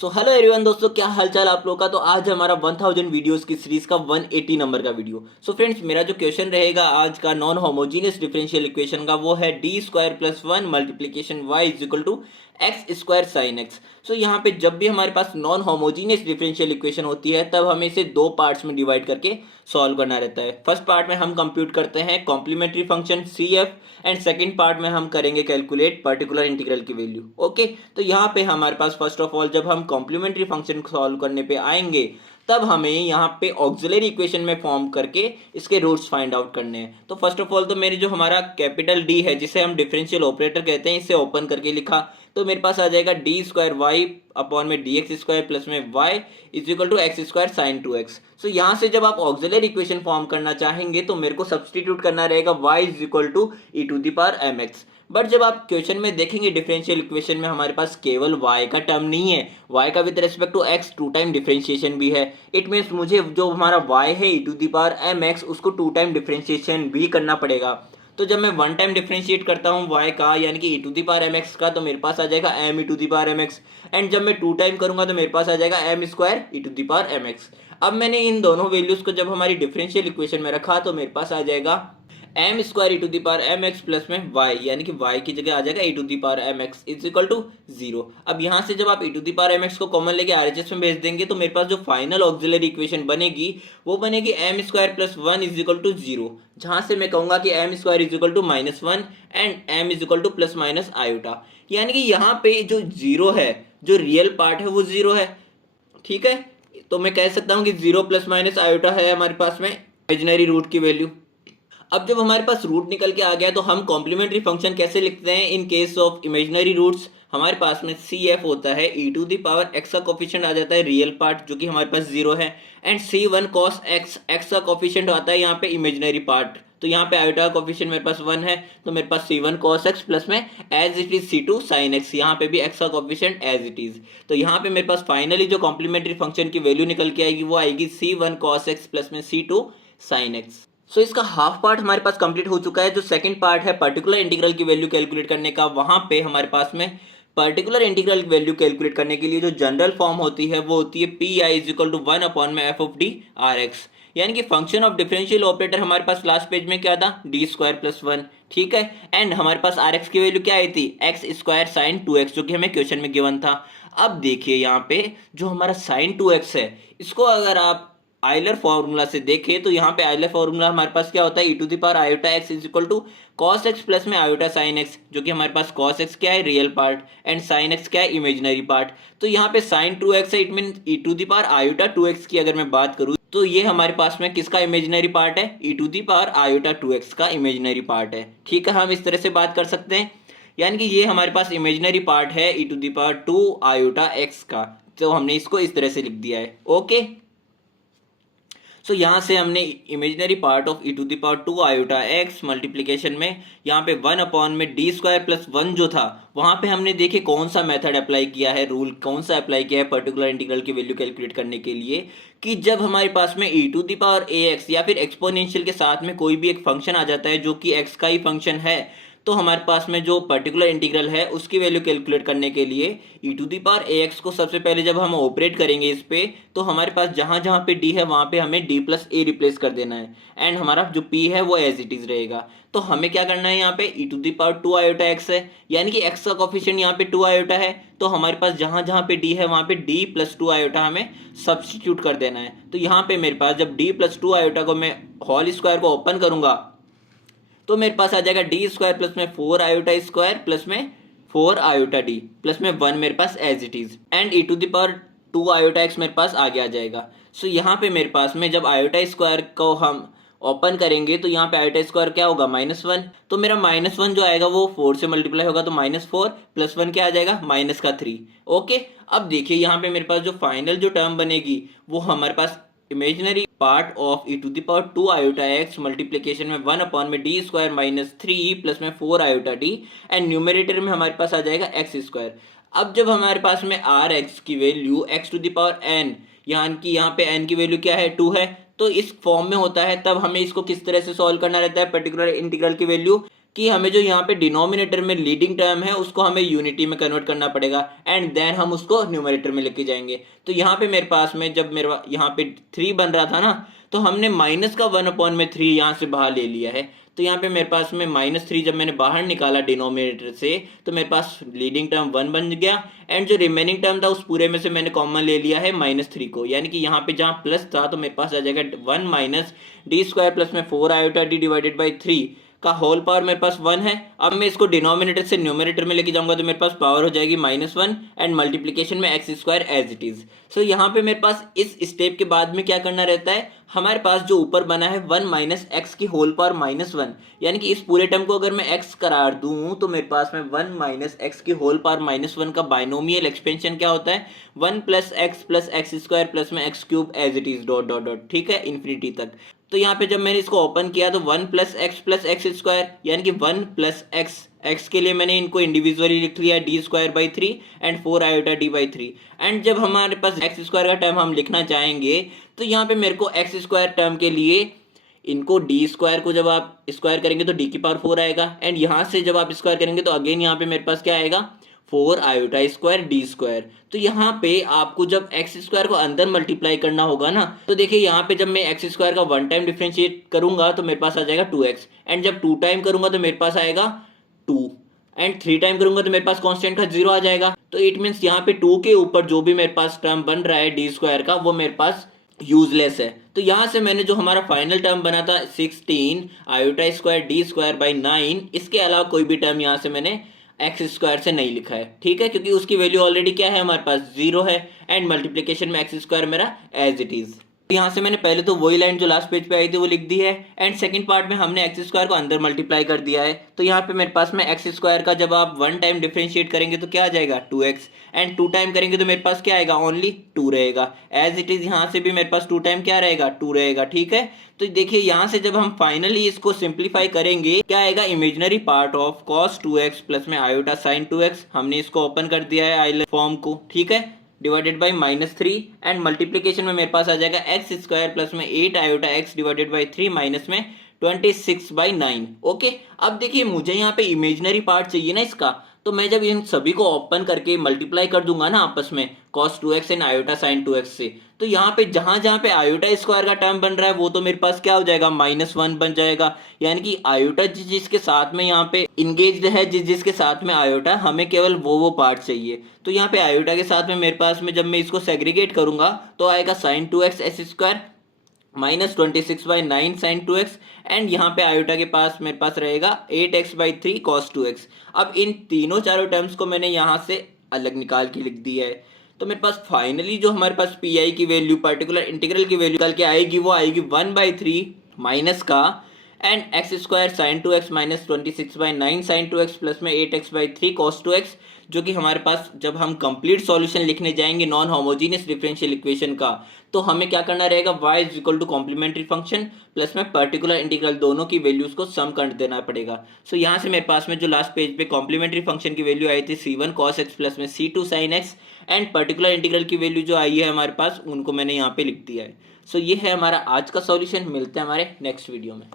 So hello everyone दोस्तों, क्या हालचाल आप लोगों का। तो आज हमारा 1000 वीडियोस की सीरीज का 180 नंबर का वीडियो। सो फ्रेंड्स, मेरा जो क्वेश्चन रहेगा आज का नॉन होमोजीनियस डिफरेंशियल इक्वेशन का, वो है D square plus one multiplication Y is equal to X square sine X. So यहाँ पे जब भी हमारे पास नॉन होमोजीनियस डिफरेंशियल इक्वेशन होती है तब हमें इसे दो पार्ट्स में डिवाइड करके सॉल्व करना रहता है। फर्स्ट पार्ट में हम कंप्यूट करते हैं complementary function C F, and second part में हम करेंगे कैलकुलेट पर्टिकुलर इंटीग्रल की वैल्यू। ओके, तो यहाँ पे हमारे पास फर्स्ट ऑफ ऑल जब हम कॉम्प्लीमेंट्री फंक्शन सॉल्व करने पे आएंगे तब हमें यहाँ पे ऑक्सिलरी इक्वेशन में फॉर्म करके इसके रूट्स फाइंड आउट करने हैं। तो फर्स्ट ऑफ ऑल तो मेरे जो हमारा कैपिटल डी है, जिसे हम डिफरेंशियल ऑपरेटर कहते हैं, इसे ओपन करके लिखा तो मेरे पास आ जाएगा डी स्क्वायर वाई अपॉन में डी एक्स स्क्वायर प्लस में Y is equal to X square sine two X. So यहाँ से जब आप ऑक्सिलरी इक्वेशन फॉर्म करना चाहेंगे तो मेरे को सब्सटीट्यूट करना रहेगा y is equal to e to the power M x. But जब आप क्वेश्चन में देखेंगे डिफरेंशियल इक्वेशन में हमारे पास केवल y का टर्म नहीं है, y का with respect to x two time differentiation भी है। इट मीन्स मुझे जो हमारा y है ई to the power M X, उसको टू टाइम डिफरेंशिएशन भी करना पड़ेगा। तो जब मैं वन टाइम डिफरेंशिएट करता हूँ y का, यानी कि E to the power M X का, तो मेरे पास आ जाएगा m E to the power M X. And जब मैं टू टाइम करूंगा तो मेरे पास आ जाएगा m square E to the power M x. अब मैंने इन दोनों वैल्यूज को जब हमारी डिफरेंशियल इक्वेशन में रखा तो मेरे पास आ जाएगा M square E to the power M X plus में वाई, यानी कि वाई की जगह आ जाएगा E to the power M X is equal to zero. अब यहाँ से जब आप E to the power M X को कॉमन लेके आरएचएस में भेज देंगे तो मेरे पास जो फाइनल ऑक्सिलरी इक्वेशन बनेगी वो बनेगी m square plus one is equal to zero, जहाँ से मैं कहूँगा कि m square is equal to minus one and m is equal to plus minus iota. यानी कि यहाँ पे जो जीरो है, जो रियल पार्ट है वो जीरो है। ठीक है, तो मैं कह सकता हूँ कि जीरो प्लस माइनस आयोटा है हमारे पास में इमेजिनरी रूट की वैल्यू। अब जब हमारे पास रूट निकल के आ गया तो हम कॉम्प्लीमेंट्री फंक्शन कैसे लिखते हैं in case of imaginary roots. हमारे पास में सी एफ होता है ई टू द पावर एक्स का कोफिशिएंट आ जाता है रियल पार्ट, जो कि हमारे पास जीरो है, and c one cos x, x का कोफिशिएंट आता है यहाँ पे इमेजिनरी पार्ट। तो यहाँ पे आयोटा का कोफिशिएंट मेरे पास वन है, तो मेरे पास c one cos x plus में as it is c two sine x, यहाँ पे भी एक्स का कोफिशिएंट एज इट इज। तो यहाँ पे मेरे पास फाइनली जो कॉम्प्लीमेंट्री फंक्शन की वैल्यू निकल के आएगी वो आएगी सी वन कॉस एक्स प्लस में सी टू साइन एक्स। सो इसका हाफ पार्ट हमारे पास कंप्लीट हो चुका है। जो सेकंड पार्ट है पर्टिकुलर इंटीग्रल की वैल्यू कैलकुलेट करने का, वहां पे हमारे पास में पर्टिकुलर इंटीग्रल वैल्यू कैलकुलेट करने के लिए जो जनरल फॉर्म होती है वो होती है P I is equal to one upon में F of D R X, यानी कि फंक्शन ऑफ डिफरेंशियल ऑपरेटर हमारे पास लास्ट पेज में क्या था, डी स्क्वायर प्लस वन। ठीक है, एंड हमारे पास आर एक्स की वैल्यू क्या आई थी, x square sine two x, जो कि हमें क्वेश्चन में गिवन था। अब देखिए यहाँ पे जो हमारा साइन टू एक्स है, इसको अगर आप आइलर फॉर्मूला से देखें तो यहाँ पे आइलर फॉर्मूला हमारे पास क्या होता है, ई to the power iota X is equal to cos x plus में आयोटा साइन एक्स, जो कि हमारे पास कॉस एक्स क्या है, real part, and sine X क्या है, इमेजिनरी पार्ट। तो यहाँ पे साइन टू एक्स है, it mean E to the power iota two X की अगर मैं बात करूँ तो ये हमारे पास में किसका इमेजिनरी पार्ट है, ई to the power iota two X का इमेजिनरी पार्ट है। ठीक है, हम इस तरह से बात कर सकते हैं, यानी कि ये हमारे पास इमेजिनरी पार्ट है ई to the power two iota X का, तो हमने इसको इस तरह से लिख दिया है। ओके, सो यहाँ से हमने imaginary part of E to the power two iota x multiplication में यहाँ पे वन अपॉन में डी स्क्वायर प्लस वन जो था, वहाँ पे हमने देखे कौन सा मेथड अप्लाई किया है, रूल कौन सा अप्लाई किया है पर्टिकुलर इंटीग्रल की वैल्यू कैलकुलेट करने के लिए, कि जब हमारे पास में E to the power A X या फिर एक्सपोनेंशियल के साथ में कोई भी एक फंक्शन आ जाता है जो कि एक्स का ही फंक्शन है, तो हमारे पास में जो पर्टिकुलर इंटीग्रल है उसकी वैल्यू कैलकुलेट करने के लिए E to the power A X को सबसे पहले जब हम ऑपरेट करेंगे इस पे, तो हमारे पास जहाँ जहाँ पे डी है वहाँ पे हमें डी प्लस ए रिप्लेस कर देना है, एंड हमारा जो पी है वो एज इट इज रहेगा। तो हमें क्या करना है, यहाँ पे E to the power two iota X है, यानी कि एक्स का कोफिशिएंट यहाँ पे टू आयोटा है, तो हमारे पास जहाँ जहाँ पे डी है वहाँ पे डी प्लस टू आयोटा हमें सब्सटीट्यूट कर देना है। तो यहाँ पे मेरे पास जब डी प्लस टू आयोटा को मैं होल स्क्वायर को ओपन करूंगा तो मेरे पास आ जाएगा डी स्क्वायर प्लस में फोर आयोटा स्क्वायर प्लस में फोर आयोटा डी प्लस में वन मेरे पास as it is, and E to the power two iota X मेरे पास आगे आ जाएगा। सो यहाँ पे मेरे पास में जब आयोटा स्क्वायर को हम ओपन करेंगे तो यहाँ पे आयोटा स्क्वायर क्या होगा, माइनस वन, तो मेरा माइनस वन जो आएगा वो फोर से मल्टीप्लाई होगा, तो माइनस फोर प्लस वन क्या आ जाएगा, माइनस का थ्री। ओके, अब देखिए यहाँ पे मेरे पास जो फाइनल जो टर्म बनेगी वो हमारे पास imaginary part of E to the power two iota x multiplication में वन अपॉन में D square minus three plus में four iota D, and numerator में हमारे पास आ जाएगा एक्स स्क्वायर। अब जब हमारे पास में आर एक्स की value x to the power n, यहाँ पे एन की वैल्यू क्या है, टू है, तो इस फॉर्म में होता है, तब हमें इसको किस तरह से सॉल्व करना रहता है पर्टिकुलर इंटीग्रल की वैल्यू कि हमें जो यहाँ पे डिनोमिनेटर में लीडिंग टर्म है उसको हमें यूनिटी में कन्वर्ट करना पड़ेगा एंड देन हम उसको न्यूमरेटर में लेके जाएंगे। तो यहाँ पे मेरे पास में जब मेरा यहाँ पे 3 बन रहा था ना, तो हमने माइनस का 1/3 यहाँ से बाहर ले लिया है। तो यहाँ पे मेरे पास में -3 जब मैंने बाहर निकाला डिनोमिनेटर से, तो मेरे पास लीडिंग टर्म 1 बन गया एंड जो रिमेनिंग टर्म था उस पूरे में से मैंने कॉमन ले लिया है -3 को, यानी कि यहाँ पे जहाँ प्लस था तो मेरे पास आ जाएगा 1 माइनस डी स्क्वायर प्लस में 4 आयोटा डी डिवाइडेड बाई 3 का होल पावर मेरे पास 1 है। अब मैं इसको डिनोमिनेटर से न्यूमरेटर में लेके जाऊंगा तो मेरे पास पावर हो जाएगी -1 एंड मल्टीप्लीकेशन में X square as it is. So यहाँ पे मेरे पास इस स्टेप के बाद में क्या करना रहता है, हमारे पास जो ऊपर बना है 1 माइनस एक्स की होल पावर -1, यानी कि इस पूरे टर्म को अगर मैं एक्स करार दूं तो मेरे पास में 1 माइनस एक्स की होल पावर -1 का बाइनोमियल एक्सपेंशन क्या होता है, 1 प्लस एक्स स्क्वायर प्लस में x cube as it is dot dot dot, ठीक है, इन्फिनिटी तक। तो यहाँ पे जब मैंने इसको ओपन किया तो 1 प्लस एक्स स्क्वायर, यानी कि 1 प्लस एक्स के लिए मैंने इनको इंडिविजुअली लिख लिया D square by 3 and 4 iota D by 3। And जब हमारे पास एक्स स्क्वायर का टर्म हम लिखना चाहेंगे तो यहाँ पे मेरे को एक्स स्क्वायर टर्म के लिए इनको डी स्क्वायर को जब आप स्क्वायर करेंगे तो डी की पावर 4 आएगा एंड यहाँ से जब आप स्क्वायर करेंगे तो अगेन यहाँ पे मेरे पास क्या आएगा 4 आयोटा स्क्वायर डी स्क्वायर। तो यहाँ पे आपको जब एक्स स्क्वायर को अंदर मल्टीप्लाई करना होगा ना, तो देखिए यहाँ पे जब मैं एक्स स्क्वायर का 1 टाइम डिफ्रेंशिएट करूंगा तो मेरे पास आ जाएगा 2x एंड जब 2 टाइम करूंगा तो मेरे पास आएगा 2 एंड 3 टाइम करूंगा तो मेरे पास कांस्टेंट का 0 आ जाएगा। तो इट मीन्स यहाँ पे 2 के ऊपर जो भी मेरे पास टर्म बन रहा है डी स्क्वायर का वो मेरे पास यूजलेस है। तो यहाँ से मैंने जो हमारा फाइनल टर्म बना था 16 iota square D square by 9, इसके अलावा कोई भी टर्म यहाँ से मैंने एक्स स्क्वायर से नहीं लिखा है, ठीक है, क्योंकि उसकी वैल्यू ऑलरेडी क्या है हमारे पास 0 है एंड मल्टीप्लीकेशन में एक्स स्क्वायर मेरा एज इट इज। यहाँ से मैंने पहले तो वही लाइन जो लास्ट पेज पे आई थी वो लिख दी है एंड सेकंड पार्ट में हमने एक्स स्क्वायर को अंदर मल्टीप्लाई कर दिया है। तो यहाँ पे मेरे पास में एक्स स्क्वायर का जब आप 1 टाइम डिफरेंशिएट करेंगे तो क्या आ जाएगा 2x एंड 2 टाइम करेंगे तो मेरे पास क्या आएगा ओनली 2 रहेगा एज इट इज। यहाँ से भी मेरे पास 2 टाइम क्या रहेगा 2 रहेगा, ठीक है। तो देखिए यहाँ से जब हम फाइनली इसको सिंप्लीफाई करेंगे क्या आएगा, imaginary part of cos 2x plus में आयोटा sin 2x, हमने इसको ओपन कर दिया है आइलर फॉर्म को, ठीक है, डिवाइडेड बाई -3 एंड मल्टीप्लीकेशन में मेरे पास आ जाएगा एक्स स्क्वायर प्लस में 8 iota x divided by 3 minus में 26/9। ओके, अब देखिए मुझे यहाँ पे इमेजिनरी पार्ट चाहिए ना इसका, तो मैं जब इन सभी को ओपन करके मल्टीप्लाई कर दूंगा ना आपस में cos 2x and iota sin 2x से, तो यहाँ पे जहां पे आयोटा स्क्वायर का टर्म बन रहा है वो तो मेरे पास क्या हो जाएगा -1 बन जाएगा, यानी कि आयोटा जिसके साथ में यहाँ पे इंगेज्ड है जिसके साथ में आयोटा, हमें केवल वो पार्ट चाहिए। तो यहाँ पे आयोटा के साथ में मेरे पास में जब मैं इसको सेग्रीगेट करूंगा तो आएगा sin 2x s square -26/9 sin 2x and यहाँ पे आयोटा के पास मेरे पास रहेगा 8x/3 cos 2x। अब इन तीनों चारों टर्म्स को मैंने यहाँ से अलग निकाल के लिख दिया है। तो मेरे पास फाइनली जो हमारे पास पी आई की वैल्यू, पर्टिकुलर इंटीग्रल की वैल्यू निकल के आएगी वो आएगी 1/3 माइनस का and x square sine 2x minus 26/9 sine 2x plus में 8x/3 cos 2x, जो कि हमारे पास जब हम कंप्लीट सॉल्यूशन लिखने जाएंगे नॉन होमोजीनियस डिफरेंशियल इक्वेशन का, तो हमें क्या करना रहेगा, y is equal to complementary function plus में पर्टिकुलर इंटीग्रल, दोनों की वैल्यूज को सम कर देना पड़ेगा। सो यहाँ से मेरे पास में जो लास्ट पेज पे कॉम्प्लीमेंट्री फंक्शन की वैल्यू आई थी c1 cos x प्लस में c2 sin x and particular integral की वैल्यू जो आई है हमारे पास, उनको मैंने यहाँ पे लिख दिया है। सो ये है हमारा आज का सॉल्यूशन। मिलते हैं हमारे नेक्स्ट वीडियो में।